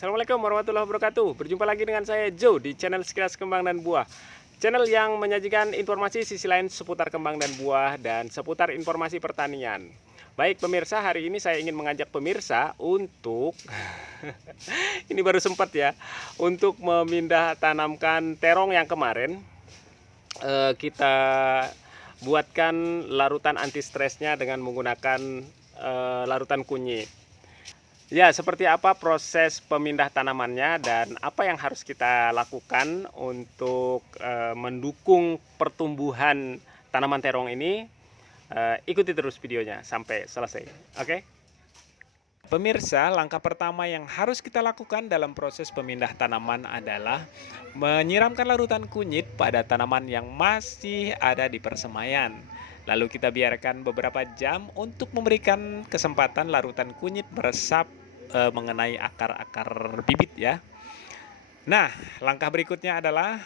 Assalamualaikum warahmatullahi wabarakatuh. Berjumpa lagi dengan saya Joe di channel Sekilas Kembang dan Buah. Channel yang menyajikan informasi sisi lain seputar kembang dan buah dan seputar informasi pertanian. Baik pemirsa, hari ini saya ingin mengajak pemirsa untuk ini baru sempat ya, untuk memindah tanamkan terong yang kemarin kita buatkan larutan anti stresnya dengan menggunakan larutan kunyit. Ya, seperti apa proses pemindah tanamannya dan apa yang harus kita lakukan untuk mendukung pertumbuhan tanaman terong ini? Ikuti terus videonya sampai selesai. Oke? Pemirsa, langkah pertama yang harus kita lakukan dalam proses pemindah tanaman adalah menyiramkan larutan kunyit pada tanaman yang masih ada di persemaian. Lalu kita biarkan beberapa jam untuk memberikan kesempatan larutan kunyit meresap mengenai akar-akar bibit ya. Nah, langkah berikutnya adalah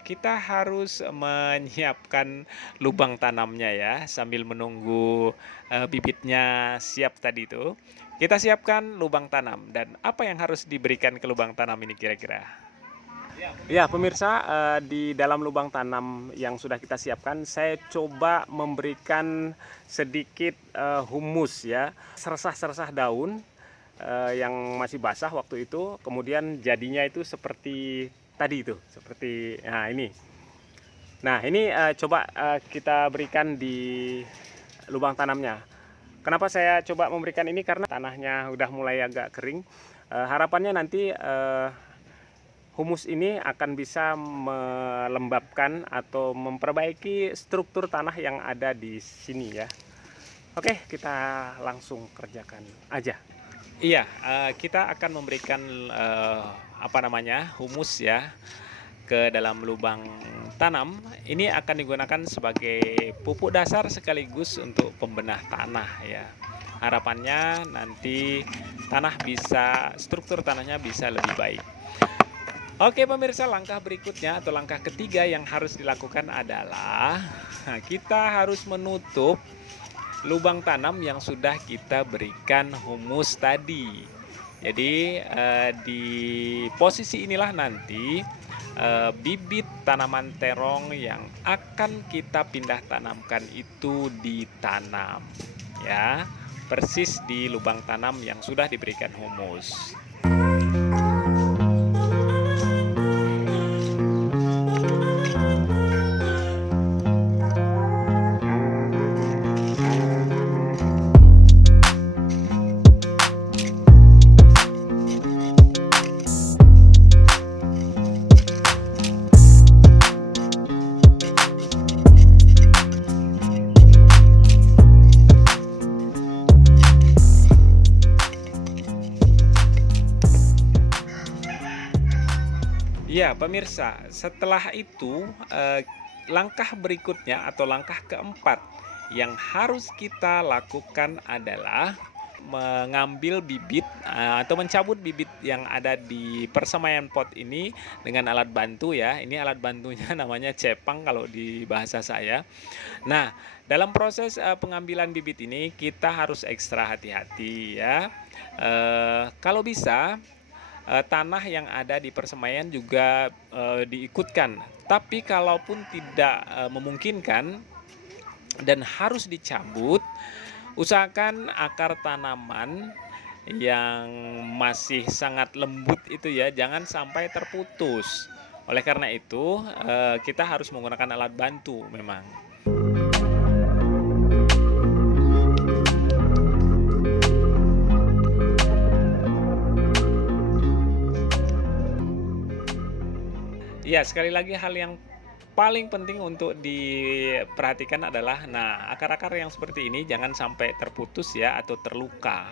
kita harus menyiapkan lubang tanamnya ya. Sambil menunggu bibitnya siap tadi itu, kita siapkan lubang tanam. Dan apa yang harus diberikan ke lubang tanam ini kira-kira? Ya pemirsa, di dalam lubang tanam yang sudah kita siapkan, saya coba memberikan sedikit humus ya, seresah-seresah daun yang masih basah waktu itu, kemudian jadinya itu seperti tadi itu, seperti nah ini. Nah ini coba kita berikan di lubang tanamnya. Kenapa saya coba memberikan ini? Karena tanahnya udah mulai agak kering. Harapannya nanti humus ini akan bisa melembabkan atau memperbaiki struktur tanah yang ada di sini ya. Oke, kita langsung kerjakan aja. Iya, kita akan memberikan humus ya ke dalam lubang tanam. Ini akan digunakan sebagai pupuk dasar sekaligus untuk pembenah tanah ya. Harapannya nanti struktur tanahnya bisa lebih baik. Oke pemirsa, langkah berikutnya atau langkah ketiga yang harus dilakukan adalah kita harus menutup lubang tanam yang sudah kita berikan humus tadi. Jadi di posisi inilah nanti bibit tanaman terong yang akan kita pindah tanamkan itu ditanam ya, persis di lubang tanam yang sudah diberikan humus. Ya pemirsa, setelah itu langkah berikutnya atau langkah keempat yang harus kita lakukan adalah mengambil bibit atau mencabut bibit yang ada di persemaian pot ini dengan alat bantu ya. Ini alat bantunya namanya cepang kalau di bahasa saya. Nah, dalam proses pengambilan bibit ini kita harus ekstra hati-hati ya. Kalau bisa tanah yang ada di persemaian juga diikutkan. Tapi kalaupun tidak memungkinkan dan harus dicabut, usahakan akar tanaman yang masih sangat lembut itu ya jangan sampai terputus. Oleh karena itu kita harus menggunakan alat bantu memang. Ya, sekali lagi hal yang paling penting untuk diperhatikan adalah akar-akar yang seperti ini jangan sampai terputus ya atau terluka.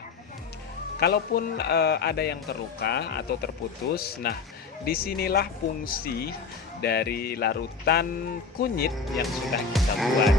Kalaupun ada yang terluka atau terputus, disinilah fungsi dari larutan kunyit yang sudah kita buat.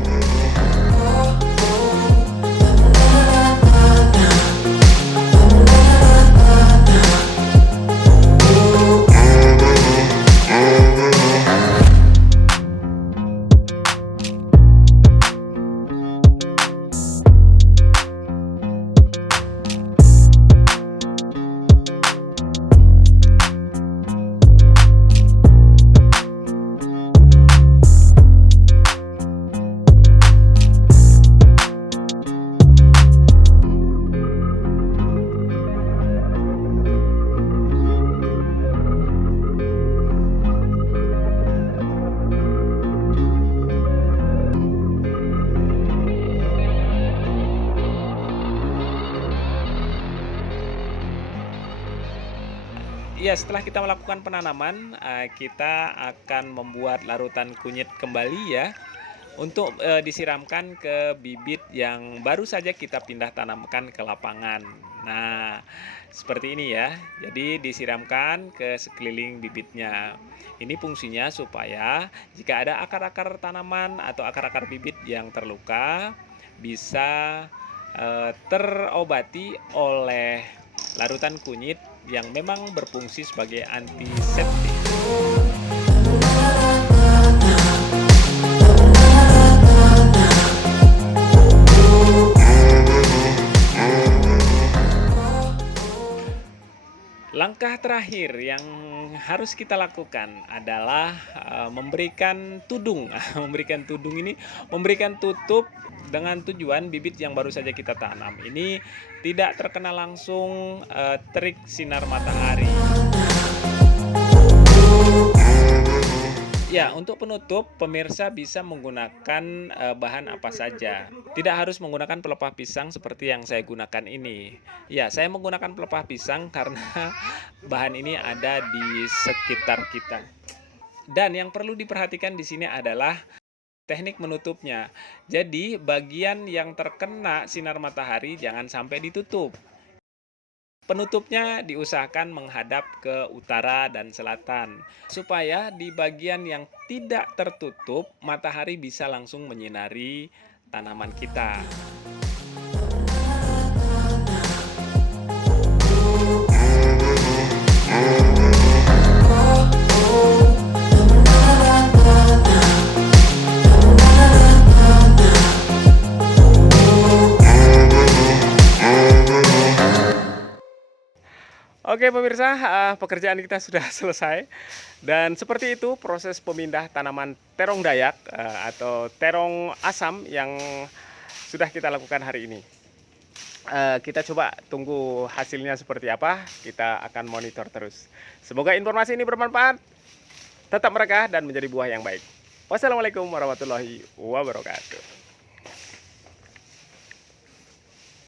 Ya, setelah kita melakukan penanaman, kita akan membuat larutan kunyit kembali ya, untuk, disiramkan ke bibit yang baru saja kita pindah tanamkan ke lapangan. Nah, seperti ini ya. Jadi disiramkan ke sekeliling bibitnya. Ini fungsinya supaya jika ada akar-akar tanaman atau akar-akar bibit yang terluka, bisa, terobati oleh larutan kunyit yang memang berfungsi sebagai antiseptik. Langkah terakhir yang harus kita lakukan adalah, memberikan tudung. Memberikan tudung ini memberikan tutup dengan tujuan bibit yang baru saja kita tanam ini tidak terkena langsung, terik sinar matahari. Ya, untuk penutup, pemirsa bisa menggunakan, bahan apa saja. Tidak harus menggunakan pelepah pisang seperti yang saya gunakan ini. Ya, saya menggunakan pelepah pisang karena bahan ini ada di sekitar kita. Dan yang perlu diperhatikan di sini adalah teknik menutupnya. Jadi, bagian yang terkena sinar matahari jangan sampai ditutup. Penutupnya diusahakan menghadap ke utara dan selatan, supaya di bagian yang tidak tertutup, matahari bisa langsung menyinari tanaman kita. Oke pemirsa, pekerjaan kita sudah selesai. Dan seperti itu proses pemindah tanaman terong Dayak, atau terong asam yang sudah kita lakukan hari ini. Kita coba tunggu hasilnya seperti apa, kita akan monitor terus. Semoga informasi ini bermanfaat, tetap merekah dan menjadi buah yang baik. Wassalamualaikum warahmatullahi wabarakatuh.